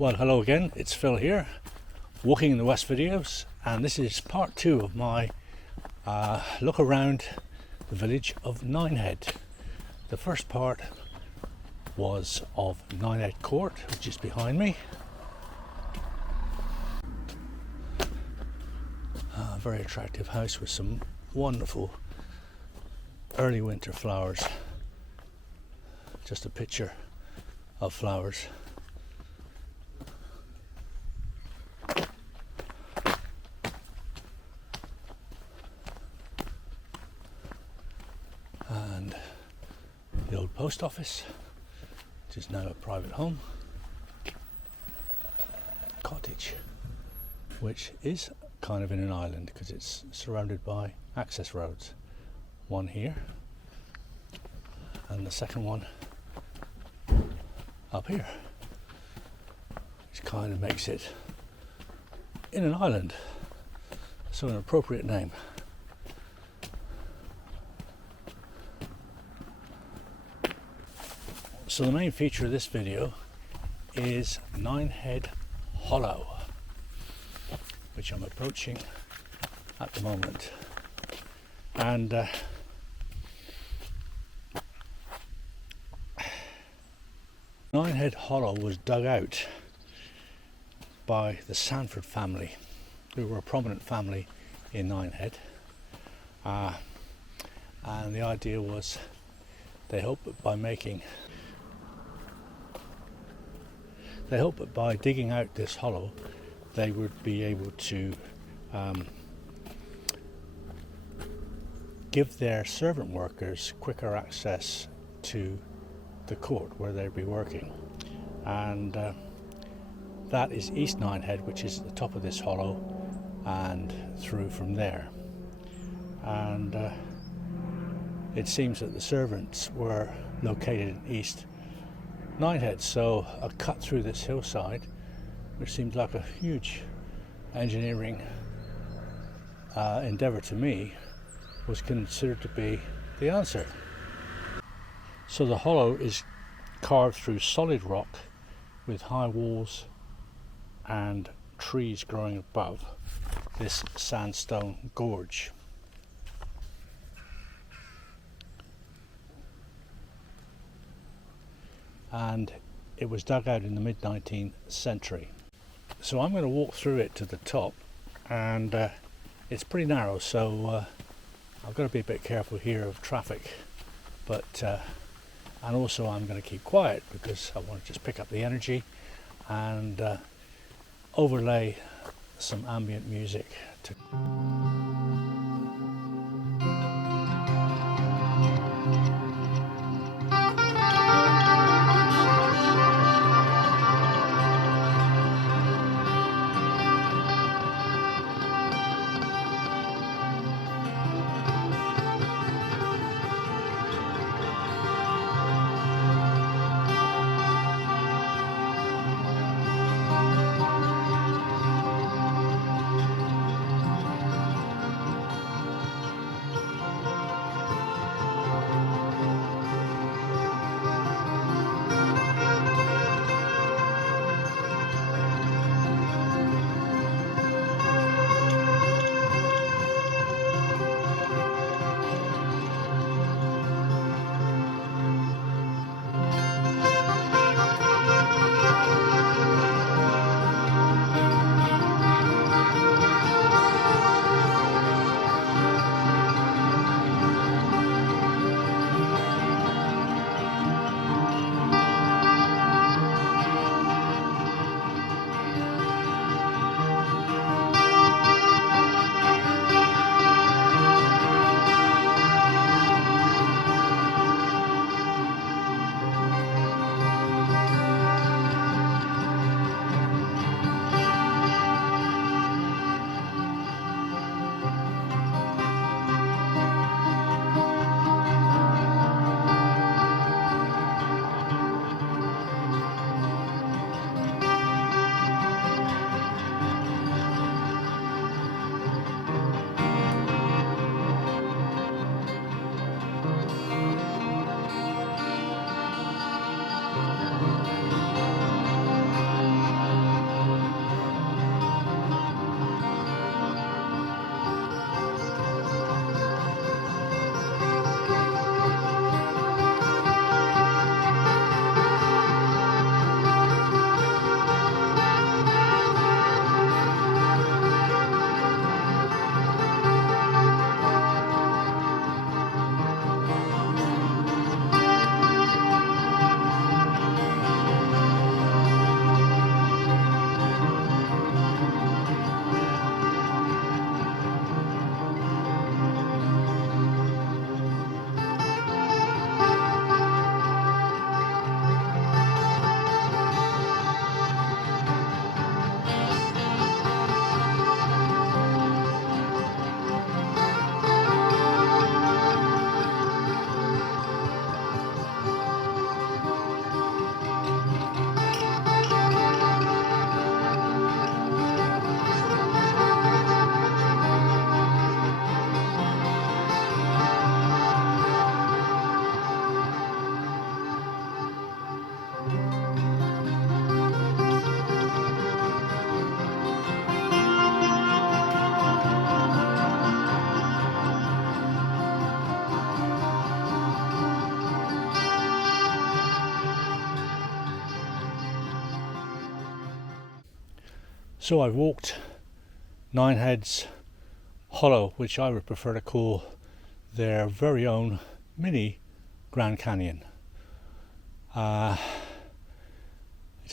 Well, hello again, it's Phil here, Walking in the West videos, and this is part 2 of my look around the village of Nynehead. The first part was of Nynehead Court, which is behind me. A very attractive house with some wonderful early winter flowers. Just a picture of flowers. And the old post office, which is now a private home. Cottage, which is kind of in an island because it's surrounded by access roads. One here, and the second one up here, which kind of makes it in an island, so an appropriate name. So the main feature of this video is Nynehead Hollow, which I'm approaching at the moment. And Nynehead Hollow was dug out by the Sanford family, who were a prominent family in Nynehead. And the idea was they hoped that by digging out this hollow, they would be able to give their servant workers quicker access to the court where they'd be working. And that is East Nynehead, which is at the top of this hollow, and through from there. And it seems that the servants were located in East Nynehead, so a cut through this hillside, which seemed like a huge engineering endeavour to me, was considered to be the answer. So the hollow is carved through solid rock with high walls and trees growing above this sandstone gorge. And it was dug out in the mid-19th century. So I'm going to walk through it to the top, and it's pretty narrow, so I've got to be a bit careful here of traffic, but and also I'm going to keep quiet because I want to just pick up the energy and overlay some ambient music to So I've walked Nynehead's Hollow, which I would prefer to call their very own mini Grand Canyon. It's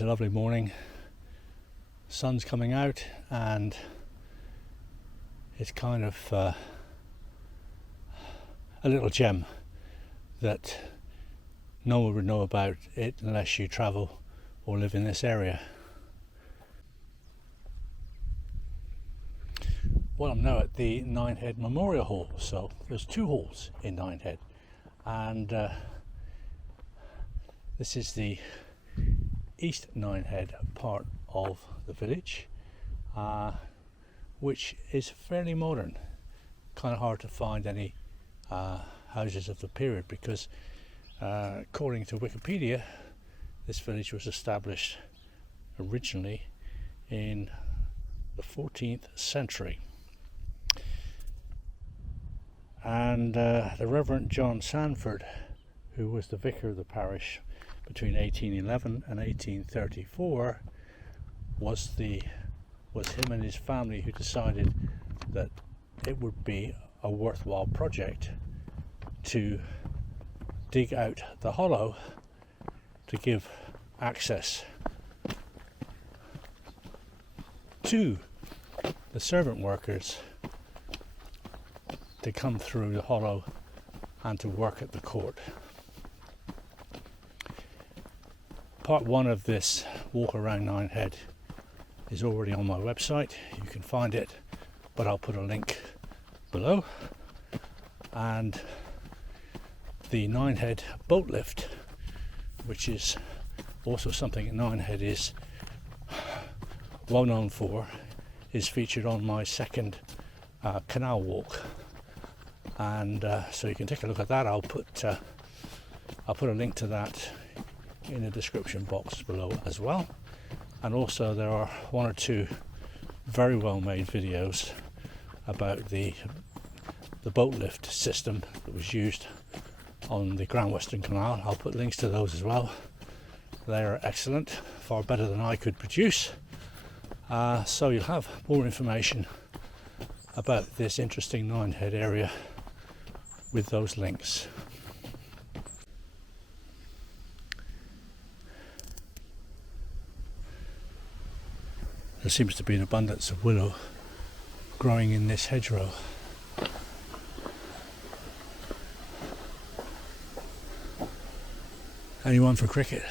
a lovely morning, sun's coming out, and it's kind of a little gem that no one would know about it unless you travel or live in this area. Well, I'm now at the Nynehead Memorial Hall. So there's two halls in Nynehead, and this is the East Nynehead part of the village, which is fairly modern. Kind of hard to find any houses of the period because according to Wikipedia, this village was established originally in the 14th century. And the Reverend John Sanford, who was the vicar of the parish between 1811 and 1834, was him and his family who decided that it would be a worthwhile project to dig out the hollow to give access to the servant workers to come through the hollow and to work at the court. Part one of this walk around Nynehead is already on my website. You can find it, but I'll put a link below. And the Nynehead boat lift, which is also something Nynehead is well known for, is featured on my second Canal walk. And so you can take a look at that. I'll put a link to that in the description box below as well. And also there are one or two very well made videos about the boat lift system that was used on the Grand Western Canal. I'll put links to those as well. They are excellent, far better than I could produce. So you'll have more information about this interesting Nynehead area with those links. There seems to be an abundance of willow growing in this hedgerow. Anyone for cricket?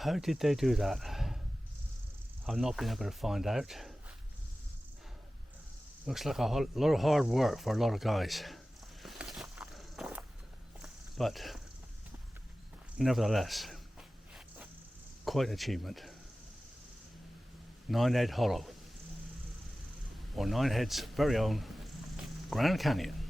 How did they do that? I've not been able to find out. Looks like a lot of hard work for a lot of guys. But nevertheless, quite an achievement. Nynehead Hollow, or Nynehead's very own Grand Canyon.